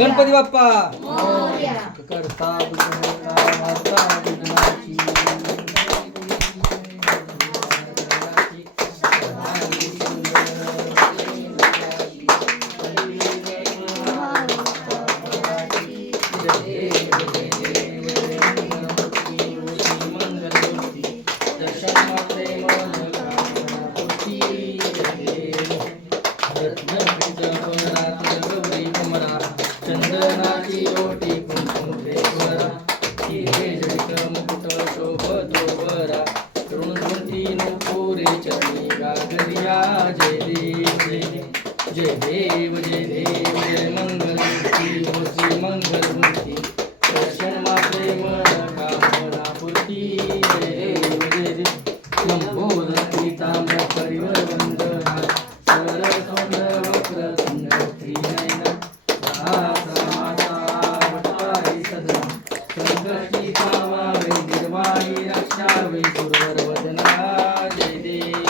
गणपती बाप्पा मोरया. करता विघ्नहर्ता हर्ता विघ्नाची चंदनाची ओटी कुंकुम ठेवरा हिरे जडिक मुकुट शोभतो वरा ऋणधुंती नुपुरे चरणी गागरिया जय देव जय देव जय मंगलमूर्ती होती मंगलमूर्ती दर्शन मात्रे मन कामना पूर्ती जय देव लंबोदर पीतांबर परिवर वंदना सरळ तोंड वक्र तुंड नयना संकटी पावावे निर्वाणी रक्षावे गुरुवर वदना जय देव